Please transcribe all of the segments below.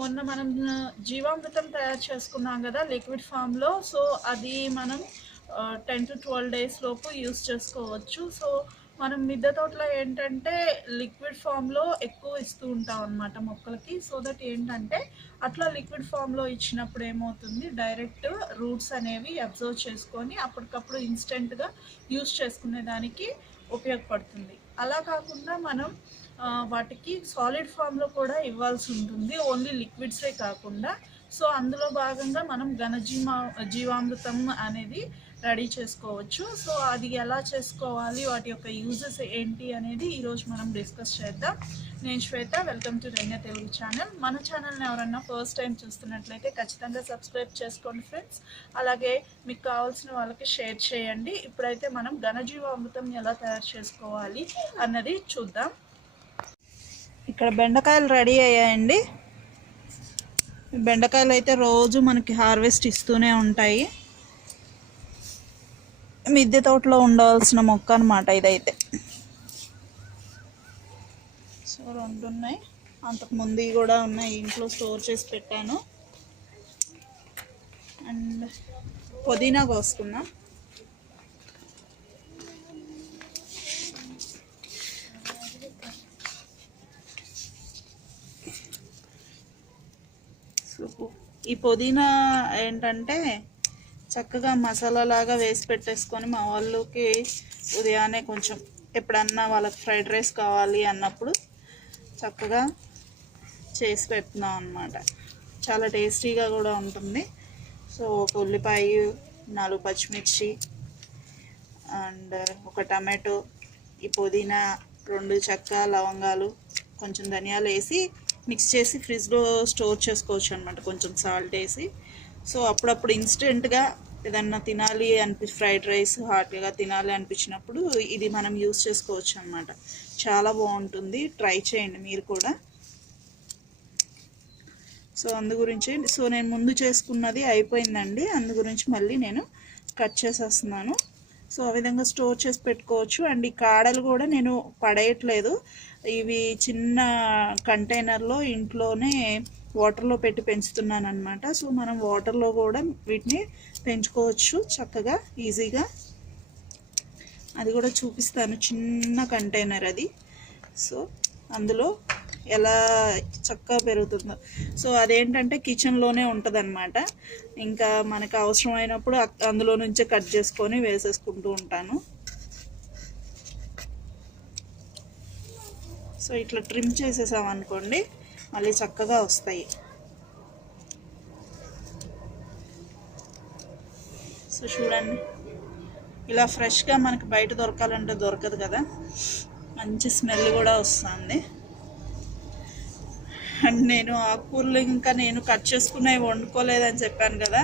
మొన్న మనం జీవామృతం తయారు చేసుకున్నాం కదా లిక్విడ్ ఫామ్లో సో అది మనం టెన్ టు ట్వెల్వ్ డేస్ లోపు యూస్ చేసుకోవచ్చు. సో మనం మిద్దె తోటలో ఏంటంటే లిక్విడ్ ఫామ్లో ఎక్కువ ఇస్తూ ఉంటాం అనమాట మొక్కలకి. సో దట్ ఏంటంటే అట్లా లిక్విడ్ ఫామ్లో ఇచ్చినప్పుడు ఏమవుతుంది? డైరెక్ట్ రూట్స్ అనేవి అబ్జర్వ్ చేసుకొని అప్పటికప్పుడు ఇన్స్టెంట్గా యూస్ చేసుకునే దానికి ఉపయోగపడుతుంది. అలా కాకుండా మనం వాటికి సాలిడ్ ఫామ్లో కూడా ఇవ్వాల్సి ఉంటుంది. ఓన్లీ లిక్విడ్సే కాకుండా సో అందులో భాగంగా మనం ఘనజీమా జీవామృతం అనేది రెడీ చేసుకోవచ్చు. సో అది ఎలా చేసుకోవాలి? వాటి యొక్క యూజెస్ ఏంటి అనేది ఈరోజు మనం డిస్కస్ చేద్దాం. నేను Shweta welcome to Renya Telugu channel. మన ఛానల్ని ఎవరన్నా ఫస్ట్ టైం చూస్తున్నట్లయితే ఖచ్చితంగా సబ్స్క్రైబ్ చేసుకోండి ఫ్రెండ్స్. అలాగే మీకు కావాల్సిన వాళ్ళకి షేర్ చేయండి. ఇప్పుడైతే మనం ఘనజీవామృతం ఎలా తయారు చేసుకోవాలి అన్నది చూద్దాం. ఇక్కడ బెండకాయలు రెడీ అయ్యాయండి. బెండకాయలు అయితే రోజు మనకి హార్వెస్ట్ ఇస్తూనే ఉంటాయి. మిద్దె తోటలో ఉండవలసిన మొక్క అనమాట ఇదైతే. సో రెండు ఉన్నాయి. అంతకు ముందు కూడా ఉన్నాయి. ఇంట్లో స్టోర్ చేసి పెట్టాను. అండ్ పుదీనా కోసుకున్నా సో ఈ పుదీనా ఏంటంటే చక్కగా మసాలా లాగా వేసి పెట్టేసుకొని మా వాళ్ళకి ఉదయాన్నే కొంచెం ఎప్పుడన్నా వాళ్ళకి ఫ్రైడ్ రైస్ కావాలి అన్నప్పుడు చక్కగా చేసి పెడుతున్నాం అనమాట చాలా టేస్టీగా కూడా ఉంటుంది. సో ఒక ఉల్లిపాయ నాలుగు పచ్చిమిర్చి అండ్ ఒక టమాటో ఈ పుదీనా రెండు చెక్క లవంగాలు కొంచెం ధనియాలు వేసి మిక్స్ చేసి ఫ్రిడ్జ్లో స్టోర్ చేసుకోవచ్చు అనమాట కొంచెం సాల్ట్ వేసి. సో అప్పుడప్పుడు ఇన్స్టెంట్గా ఏదన్నా తినాలి అనిపి ఫ్రైడ్ రైస్ హాట్గా తినాలి అనిపించినప్పుడు ఇది మనం యూస్ చేసుకోవచ్చు అనమాట చాలా బాగుంటుంది ట్రై చేయండి మీరు కూడా. సో అందు గురించి సో నేను ముందు చేసుకున్నది అయిపోయిందండి. అందు గురించి మళ్ళీ నేను కట్ చేసేస్తున్నాను. సో ఆ విధంగా స్టోర్ చేసి పెట్టుకోవచ్చు. అండ్ ఈ కాడలు కూడా నేను పడేయట్లేదు. ఇవి చిన్న కంటైనర్లో ఇంట్లోనే వాటర్లో పెట్టి పెంచుతున్నాను అనమాట సో మనం వాటర్లో కూడా వీటిని పెంచుకోవచ్చు చక్కగా ఈజీగా. అది కూడా చూపిస్తాను. చిన్న కంటైనర్ అది. సో అందులో ఎలా చక్కగా పెరుగుతుందో. సో అదేంటంటే కిచెన్లోనే ఉంటుందన్నమాట. ఇంకా మనకు అవసరమైనప్పుడు అందులో నుంచే కట్ చేసుకొని వేసేసుకుంటూ ఉంటాను. సో ఇట్లా ట్రిమ్ చేసేసామనుకోండి మళ్ళీ చక్కగా వస్తాయి. సో చూడండి ఇలా ఫ్రెష్గా మనకి బయట దొరకాలంటే దొరకదు కదా. మంచి స్మెల్ కూడా వస్తుంది. అండ్ నేను ఆకుకూరలు ఇంకా నేను కట్ చేసుకున్నవి వండుకోలేదని చెప్పాను కదా.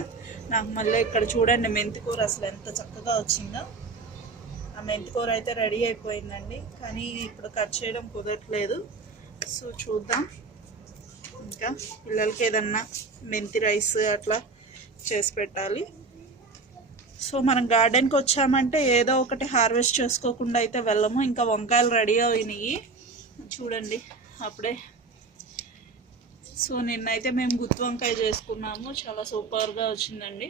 నాకు మళ్ళీ ఇక్కడ చూడండి మెంతికూర అసలు ఎంత చక్కగా వచ్చిందో. ఆ మెంతికూర అయితే రెడీ అయిపోయిందండి. కానీ ఇప్పుడు కట్ చేయడం కుదరట్లేదు. సో చూద్దాం. ఇంకా పిల్లలకి ఏదన్నా మెంతి రైస్ అట్లా చేసి పెట్టాలి. సో మనం గార్డెన్కి వచ్చామంటే ఏదో ఒకటి హార్వెస్ట్ చేసుకోకుండా అయితే వెళ్ళము. ఇంకా వంకాయలు రెడీ అయినాయి. చూడండి అప్పుడే. సో నిన్నైతే మేము గుత్తి వంకాయ చేసుకున్నాము. చాలా సూపర్గా వచ్చిందండి.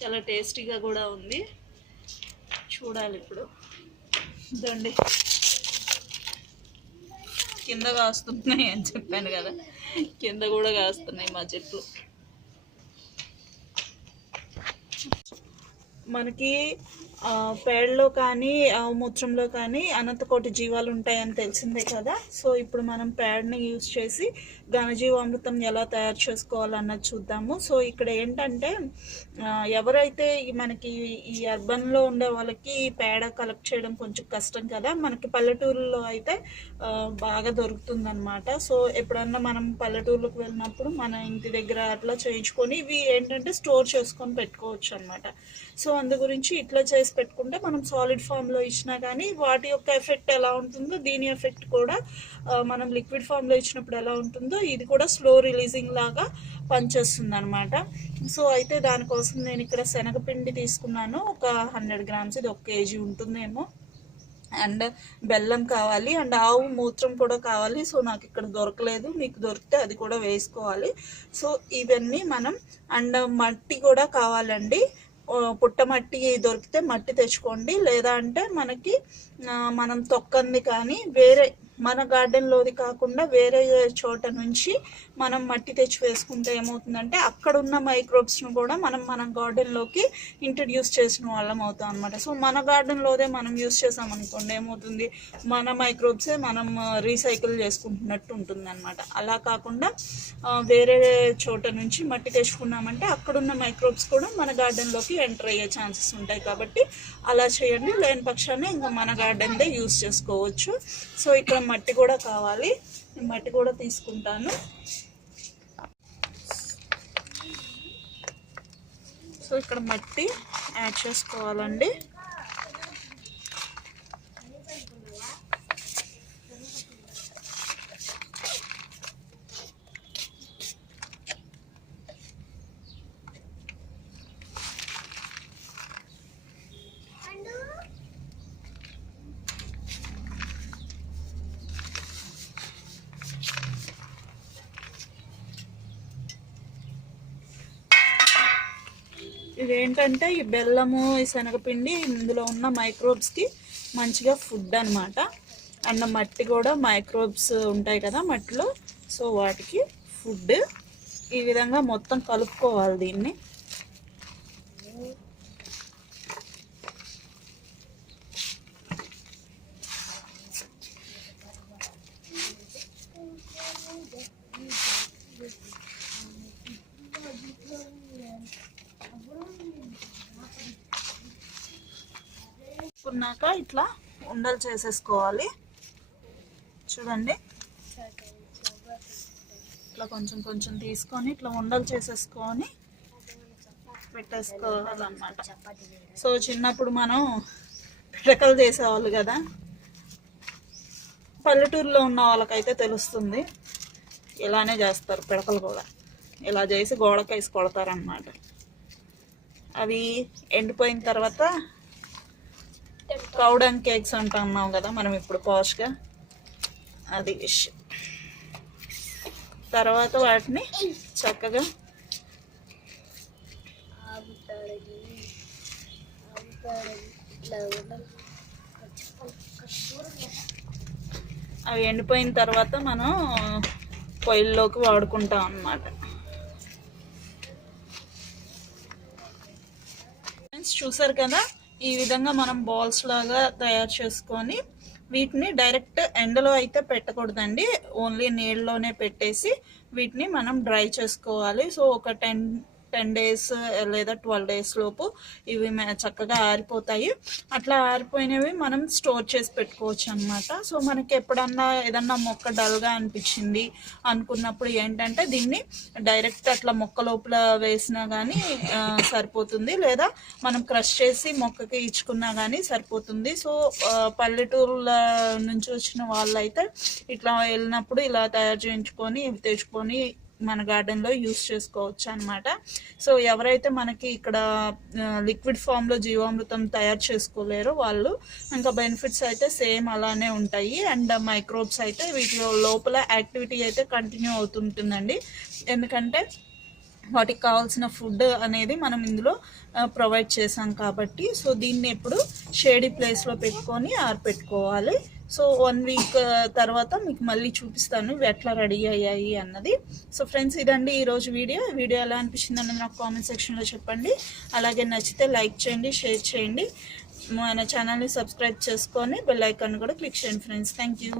చాలా టేస్టీగా కూడా ఉంది. చూడాలి ఇప్పుడు. ఇదండి. కింద కాస్తున్నాయి అని చెప్పాను కదా. కింద కూడా కాస్తున్నాయి మా చెట్లు. మనకి పేడలో కానీ మూత్రంలో కానీ అనంతకోటి జీవాలు ఉంటాయని తెలిసిందే కదా. సో ఇప్పుడు మనం పేడని యూజ్ చేసి ఘనజీవామృతం ఎలా తయారు చేసుకోవాలన్నది చూద్దాము. సో ఇక్కడ ఏంటంటే ఎవరైతే మనకి ఈ అర్బన్లో ఉండే వాళ్ళకి పేడ కలెక్ట్ చేయడం కొంచెం కష్టం కదా. మనకి పల్లెటూరులో అయితే బాగా దొరుకుతుందన్నమాట. సో ఎప్పుడన్నా మనం పల్లెటూర్లకు వెళ్ళినప్పుడు మన ఇంటి దగ్గర అట్లా చేయించుకొని ఇవి ఏంటంటే స్టోర్ చేసుకొని పెట్టుకోవచ్చు అనమాట సో అందు గురించి ఇట్లా చేసి పెట్టుకుంటే మనం సాలిడ్ ఫామ్లో ఇచ్చినా కానీ వాటి యొక్క ఎఫెక్ట్ ఎలా ఉంటుందో దీని ఎఫెక్ట్ కూడా మనం లిక్విడ్ ఫామ్లో ఇచ్చినప్పుడు ఎలా ఉంటుందో ఇది కూడా స్లో రిలీజింగ్ లాగా పనిచేస్తుంది అనమాట సో అయితే దానికోసం నేను ఇక్కడ శనగపిండి తీసుకున్నాను. ఒక హండ్రెడ్ గ్రామ్స్ ఇది ఒక కేజీ ఉంటుందేమో. అండ్ బెల్లం కావాలి అండ్ ఆవు మూత్రం కూడా కావాలి. సో నాకు ఇక్కడ దొరకలేదు. మీకు దొరికితే అది కూడా వేసుకోవాలి. సో ఇవన్నీ మనం అండ్ మట్టి కూడా కావాలండి. పుట్టమట్టి దొరికితే మట్టి తెచ్చుకోండి. లేదా అంటే మనకి మనం తొక్కంది కానీ వేరే మన గార్డెన్లోది కాకుండా వేరే చోట నుంచి మనం మట్టి తెచ్చి వేసుకుంటే ఏమవుతుందంటే అక్కడ ఉన్న మైక్రోబ్స్ను కూడా మనం మన గార్డెన్లోకి ఇంట్రడ్యూస్ చేసిన వాళ్ళం అవుతాం అనమాట సో మన గార్డెన్లోదే మనం యూస్ చేసాం అనుకోండి ఏమవుతుంది? మన మైక్రోబ్సే మనం రీసైకిల్ చేసుకుంటున్నట్టు ఉంటుంది అనమాట అలా కాకుండా వేరే చోట నుంచి మట్టి తెచ్చుకున్నామంటే అక్కడున్న మైక్రోబ్స్ కూడా మన గార్డెన్లోకి ఎంటర్ అయ్యే ఛాన్సెస్ ఉంటాయి కాబట్టి అలా చేయండి. లేని పక్షాన్ని ఇంకా మన గార్డెన్దే యూస్ చేసుకోవచ్చు. సో ఇక్కడ మట్టి కూడా కావాలి. నేను మట్టి కూడా తీసుకుంటాను. సో ఇక్కడ మట్టి యాడ్ చేసుకోవాలండి. ఇదేంటంటే ఈ బెల్లము ఈ శనగపిండి ఇందులో ఉన్న మైక్రోబ్స్కి మంచిగా ఫుడ్ అన్నమాట. అండ్ మట్టి కూడా మైక్రోబ్స్ ఉంటాయి కదా మట్టిలో. సో వాటికి ఫుడ్ ఈ విధంగా మొత్తం కలుపుకోవాలి దీన్ని. తీసుకున్నాక ఇట్లా ఉండలు చేసేసుకోవాలి. చూడండి. ఇట్లా కొంచెం కొంచెం తీసుకొని ఇట్లా ఉండలు చేసేసుకొని పెట్టేసుకోవాలన్నమాట. సో చిన్నప్పుడు మనం పిడకలు చేసేవాళ్ళు కదా. పల్లెటూరులో ఉన్న వాళ్ళకైతే తెలుస్తుంది. ఇలానే చేస్తారు పిడకలు కూడా. ఇలా చేసి గోడకేసి వేసి కొడతారనమాట అవి ఎండిపోయిన తర్వాత కౌడన్ కేక్స్ అంటున్నాం కదా మనం ఇప్పుడు పాష్గా. అది విషయం. తర్వాత వాటిని చక్కగా అవి ఎండిపోయిన తర్వాత మనం పొయ్యిల్లోకి వాడుకుంటాం అన్నమాట. చూసారు కదా? ఈ విధంగా మనం బాల్స్ లాగా తయారు చేసుకొని వీటిని డైరెక్ట్ ఎండలో అయితే పెట్టకూడదండి. ఓన్లీ నీళ్ళలోనే పెట్టేసి వీటిని మనం డ్రై చేసుకోవాలి. సో ఒక టెన్ టెన్ డేస్ లేదా ట్వెల్వ్ డేస్ లోపు ఇవి చక్కగా ఆరిపోతాయి. అట్లా ఆరిపోయినవి మనం స్టోర్ చేసి పెట్టుకోవచ్చు అనమాట సో మనకి ఎప్పుడన్నా ఏదన్నా మొక్క డల్గా అనిపించింది అనుకున్నప్పుడు ఏంటంటే దీన్ని డైరెక్ట్ అట్లా మొక్క లోపల వేసినా కానీ సరిపోతుంది. లేదా మనం క్రష్ చేసి మొక్కకి ఇచ్చుకున్నా కానీ సరిపోతుంది. సో పల్లెటూరుల నుంచి వచ్చిన వాళ్ళైతే ఇట్లా వెళ్ళినప్పుడు ఇలా తయారు చేయించుకొని ఇవి తెచ్చుకొని మన గార్డెన్లో యూస్ చేసుకోవచ్చు అనమాట సో ఎవరైతే మనకి ఇక్కడ లిక్విడ్ ఫామ్లో జీవామృతం తయారు చేసుకోలేరో వాళ్ళు ఇంకా బెనిఫిట్స్ అయితే సేమ్ అలానే ఉంటాయి. అండ్ మైక్రోబ్స్ uh, అయితే వీటి లోపల యాక్టివిటీ అయితే కంటిన్యూ అవుతుంటుందండి. ఎందుకంటే వాటికి కావాల్సిన ఫుడ్ అనేది మనం ఇందులో ప్రొవైడ్ చేసాం కాబట్టి. సో దీన్ని ఎప్పుడు షేడీ ప్లేస్లో పెట్టుకొని ఆరపెట్టుకోవాలి సో వన్ వీక్ తర్వాత మీకు మళ్ళీ చూపిస్తాను ఇవి ఎట్లా రెడీ అయ్యాయి అన్నది. సో ఫ్రెండ్స్ ఇదండి ఈరోజు వీడియో. వీడియో ఎలా అనిపించింది అన్నది నాకు కామెంట్ సెక్షన్లో చెప్పండి. అలాగే నచ్చితే లైక్ చేయండి షేర్ చేయండి. మన ఛానల్ని సబ్స్క్రైబ్ చేసుకొని బెల్ ఐకాన్ కూడా క్లిక్ చేయండి ఫ్రెండ్స్. Thank you.